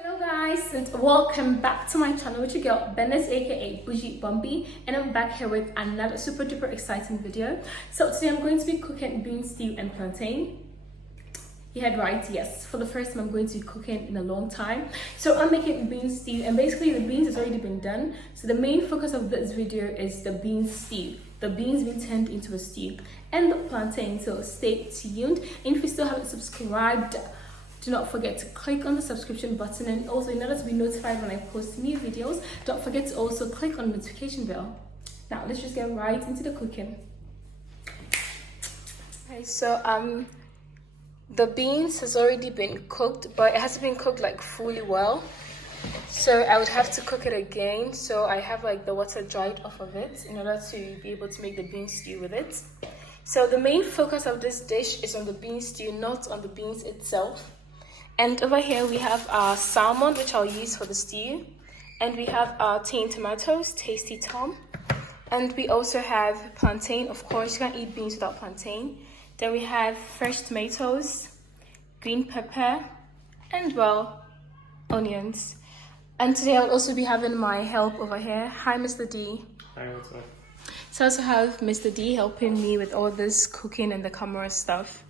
Hello guys and welcome back to my channel with your girl Benes aka Bougie Bumpy, and I'm back here with another super duper exciting video. So today I'm going to be cooking bean stew and plantain. You heard right, yes, for the first time I'm going to be cooking in a long time. So I'm making bean stew, and basically the beans has already been done, so the main focus of this video is the bean stew, the beans being turned into a stew, and the plantain. So stay tuned, and if you still haven't subscribed, do not forget to click on the subscription button, and also in order to be notified when I post new videos, don't forget to also click on the notification bell. Now let's just get right into the cooking. Okay, so the beans has already been cooked, but it hasn't been cooked like fully well, so I would have to cook it again. So I have like the water dried off of it in order to be able to make the bean stew with it. So the main focus of this dish is on the bean stew, not on the beans itself. And over here we have our salmon, which I'll use for the stew, and we have our tin tomatoes, Tasty Tom, and we also have plantain. Of course, you can't eat beans without plantain. Then we have fresh tomatoes, green pepper, and well, onions. And today I'll also be having my help over here. Hi, Mr. D. Hi, what's up? So I also have Mr. D helping me with all this cooking and the camera stuff.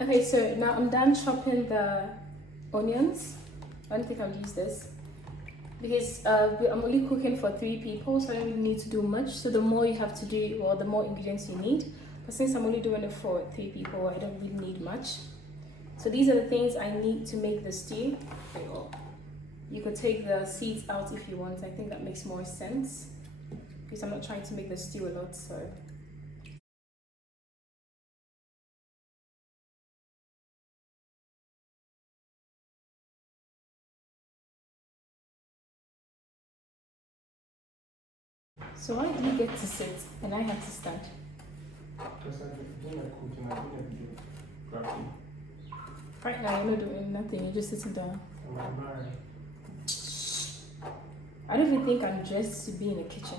Okay, so now I'm done chopping the onions. I don't think I'll use this because I'm only cooking for 3 people, so I don't really need to do much. So the more you have to do, well, the more ingredients you need. But since I'm only doing it for 3 people, I don't really need much. So these are the things I need to make the stew. You could take the seeds out if you want. I think that makes more sense because I'm not trying to make the stew a lot, so. So why do you get to sit and I have to stand? Because I'm doing a cooking, I'm doing a video crafting. Right now you're not doing nothing, you're just sitting down. I'm married. I don't even think I'm dressed to be in the kitchen.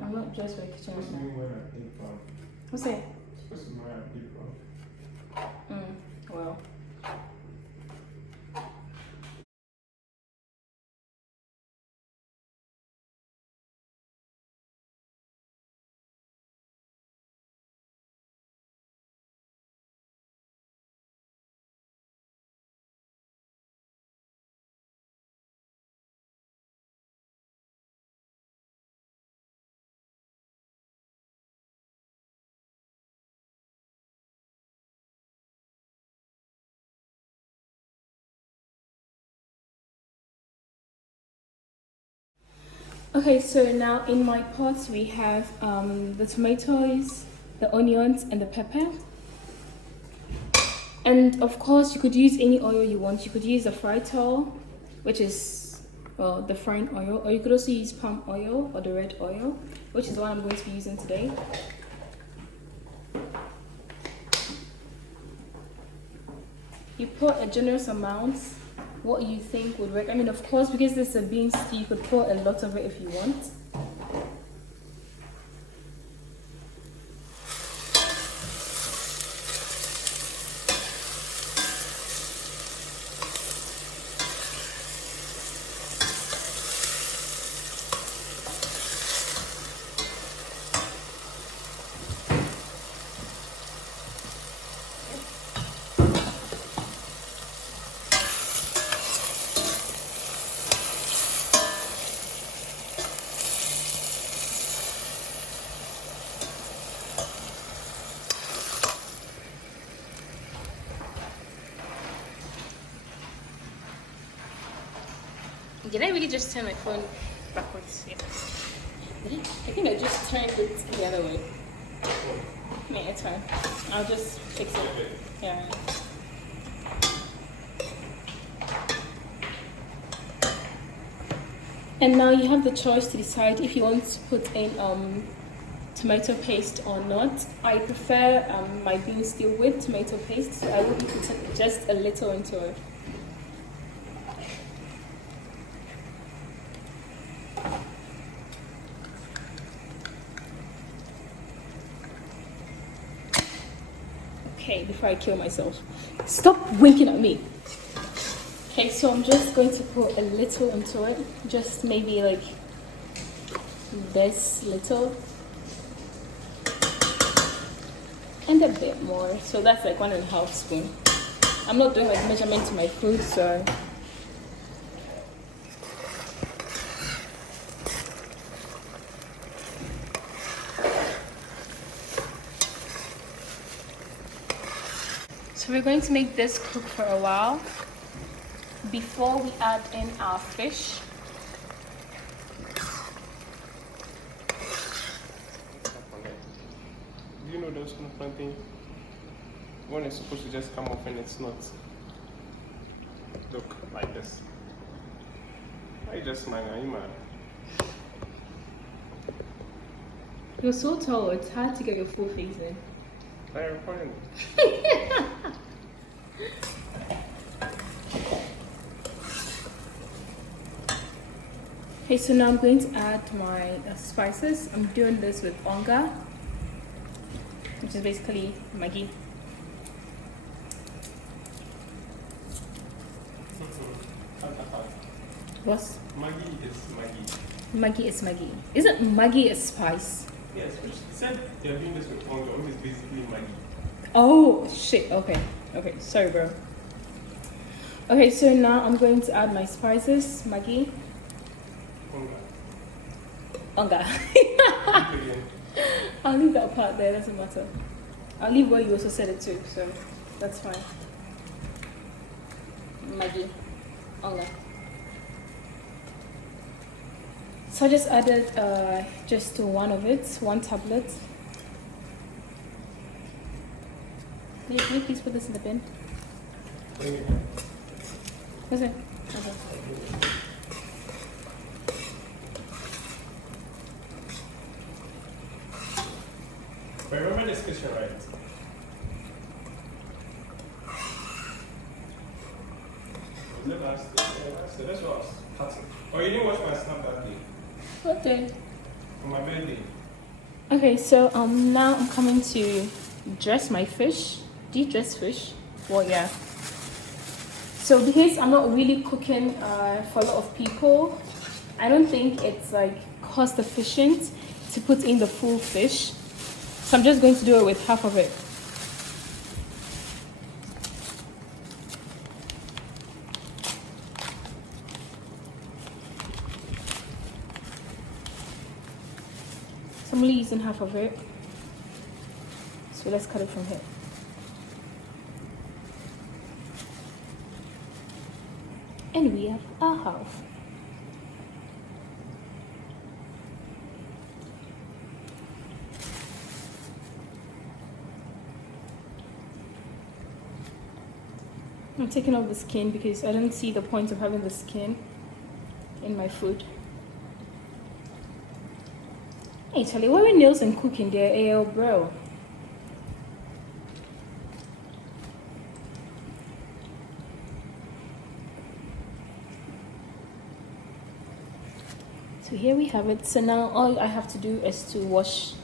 I'm not dressed for a kitchen Supposed to right be now. wearing an apron. What's that? Supposed to be wearing an apron. Well. Okay, so now in my pot we have the tomatoes, the onions, and the pepper. And of course, you could use any oil you want. You could use the fried oil, which is, well, the frying oil, or you could also use palm oil or the red oil, which is what I'm going to be using today. You put a generous amount, what you think would work. I mean, of course, because this is a bean stew, you could pour a lot of it if you want. Did I really just turn my phone backwards? Yeah. I think I just turned it the other way. Yeah, it's fine. I'll just fix it. Yeah. And now you have the choice to decide if you want to put in tomato paste or not. I prefer my beans still with tomato paste, so I will put just a little into it. Okay, before I kill myself. Stop winking at me. Okay, so I'm just going to put a little into it. Just maybe like this little. And a bit more. So that's like 1.5 spoons. I'm not doing like measurement to my food, so. So we're going to make this cook for a while before we add in our fish. Do you know those kind of fun things? One is supposed to just come off and it's not. Look, like this. Why you just smiling? Are you mad? You're so tall, it's hard to get your full face in. I'm recording it. Okay, so now I'm going to add my spices. I'm doing this with onga, which is basically Maggi. What? Maggi is Maggi. Maggi is Maggi. Isn't Maggi a spice? Yes, which said they're doing this with onga, which is basically Maggi. Oh shit, okay. Okay, sorry bro. Okay, so now I'm going to add my spices, Maggi. Onga. I'll leave that part there, doesn't matter. I'll leave where you also said it too, so that's fine. Maggi. Onga. So I just added just one of it, 1 tablet. Can you please put this in the bin? What's it? Okay. But remember this picture, right? Was it last day? Yeah, last day. That's what I was cutting. Oh, you didn't watch my snap that day? What day? On my birthday. Okay, so now I'm coming to dress my fish. Do you dress fish? Well, yeah. So because I'm not really cooking for a lot of people, I don't think it's like cost efficient to put in the full fish. So I'm just going to do it with half of it. So I'm only using half of it. So let's cut it from here. And we have a half. I'm taking off the skin because I don't see the point of having the skin in my food. Hey Charlie, why are nails and cooking there, AL bro? So here we have it. So now all I have to do is to wash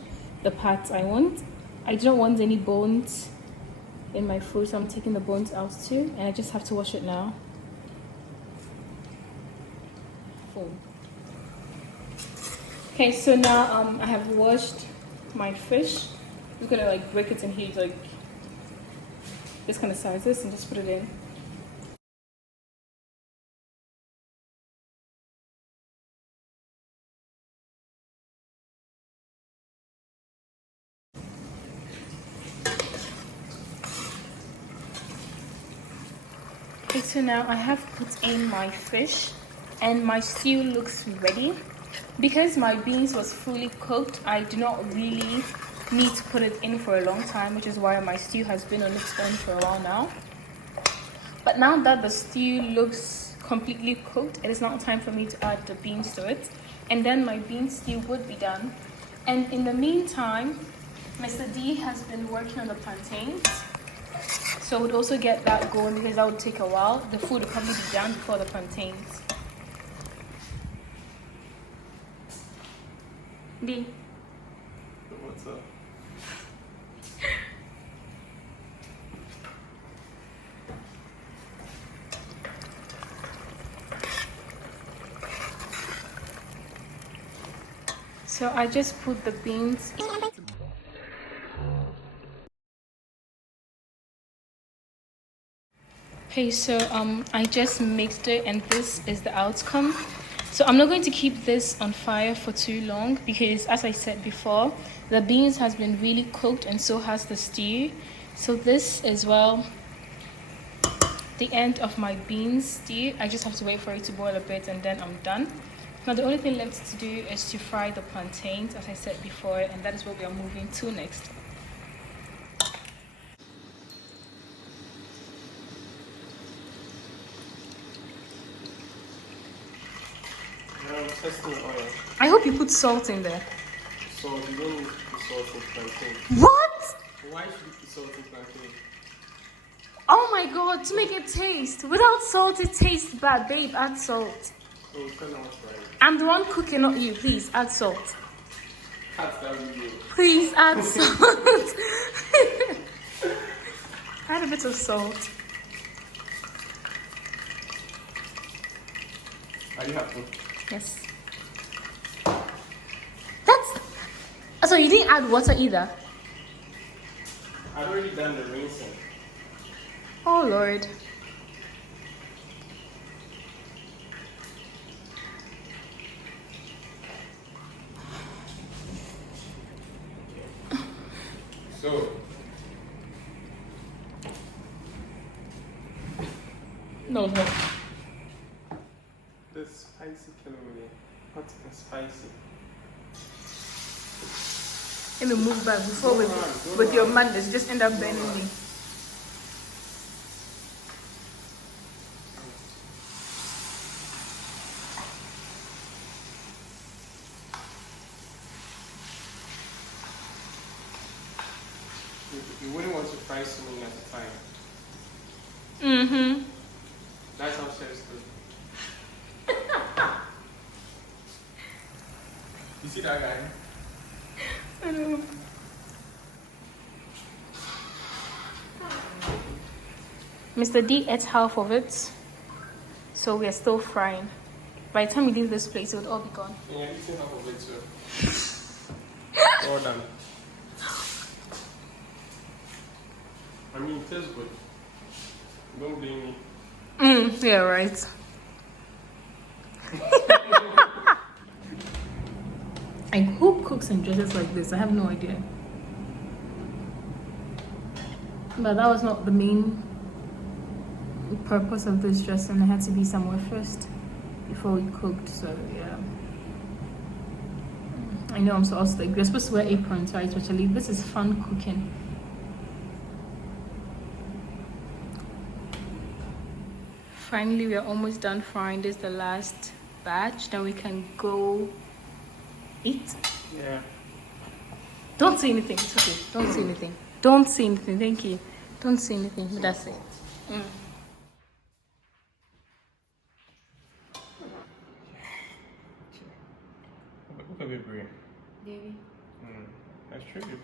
the parts I want. I don't want any bones in my food, so I'm taking the bones out too, and I just have to wash it now. Boom. Okay, so now I have washed my fish. We're gonna like break it in huge, like this kind of sizes, and just put it in. Okay, so now I have put in my fish. and my stew looks ready. Because my beans was fully cooked, I do not really need to put it in for a long time, which is why my stew has been on its own for a while now. But now that the stew looks completely cooked, it is now time for me to add the beans to it, and then my bean stew would be done. And in the meantime, Mr. D has been working on the plantains, so I would also get that going because that would take a while. The food would probably be done before the plantains. D. What's up? So I just put the beans. Okay, so I just mixed it and this is the outcome. So I'm not going to keep this on fire for too long because, as I said before, the beans has been really cooked and so has the stew. So this is, well, the end of my beans stew. I just have to wait for it to boil a bit and then I'm done. Now the only thing left to do is to fry the plantains, as I said before, and that is what we are moving to next. I'm testing the oil. I hope you put salt in there. So you don't need to put salt in plantain. What? Why should you put salt in plantain? Oh my god, to make it taste. Without salt, it tastes bad. Babe, add salt. Oh, you cannot try it. I'm the one cooking, not you. Please, add salt. That's that you. Please, add salt. Add a bit of salt. Are you happy? Yes. That's... So you didn't add water either? I've already done the rinsing. Oh, Lord. So, No. this spicy killing hot and spicy. Let me move back before with your madness just end up burning me. You wouldn't want to fry so many at a time. Mm-hmm. That's how chefs do. You see that guy? I know. Mr. D ate half of it, so we are still frying. By the time we leave this place, it would all be gone. Yeah, you're eating half of it too. All done. I mean, it tastes good. Don't blame me. Yeah, right. Like, who cooks and dresses like this? I have no idea. But that was not the main purpose of this dressing. I had to be somewhere first before we cooked, so yeah. I know I'm so like we're supposed to wear aprons, right? Actually, this is fun cooking. Finally, we are almost done frying. This is the last batch. Then we can go eat. Yeah. Don't say anything. It's okay. Don't say anything. Don't say anything. Thank you. Don't say anything. But that's it. Look at baby. Baby. That's true, baby.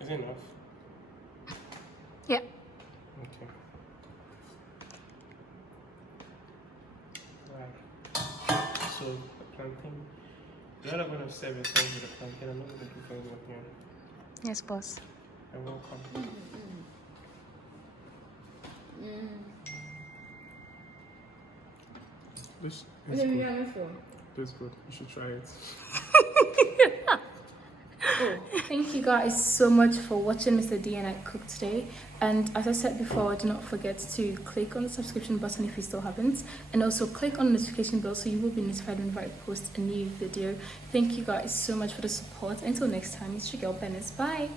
Is it enough? Yeah. Okay. Right. So the plantain. You're not going to serve yourself with the plantain. I'm not going to do things with you. Yes, boss. You're welcome. This is good. This is good. You should try it. Thank you guys so much for watching Mr. D and I cook today. And as I said before, do not forget to click on the subscription button if you still haven't, and also click on the notification bell so you will be notified whenever I post a new video. Thank you guys so much for the support. Until next time, it's your girl Benis. Bye.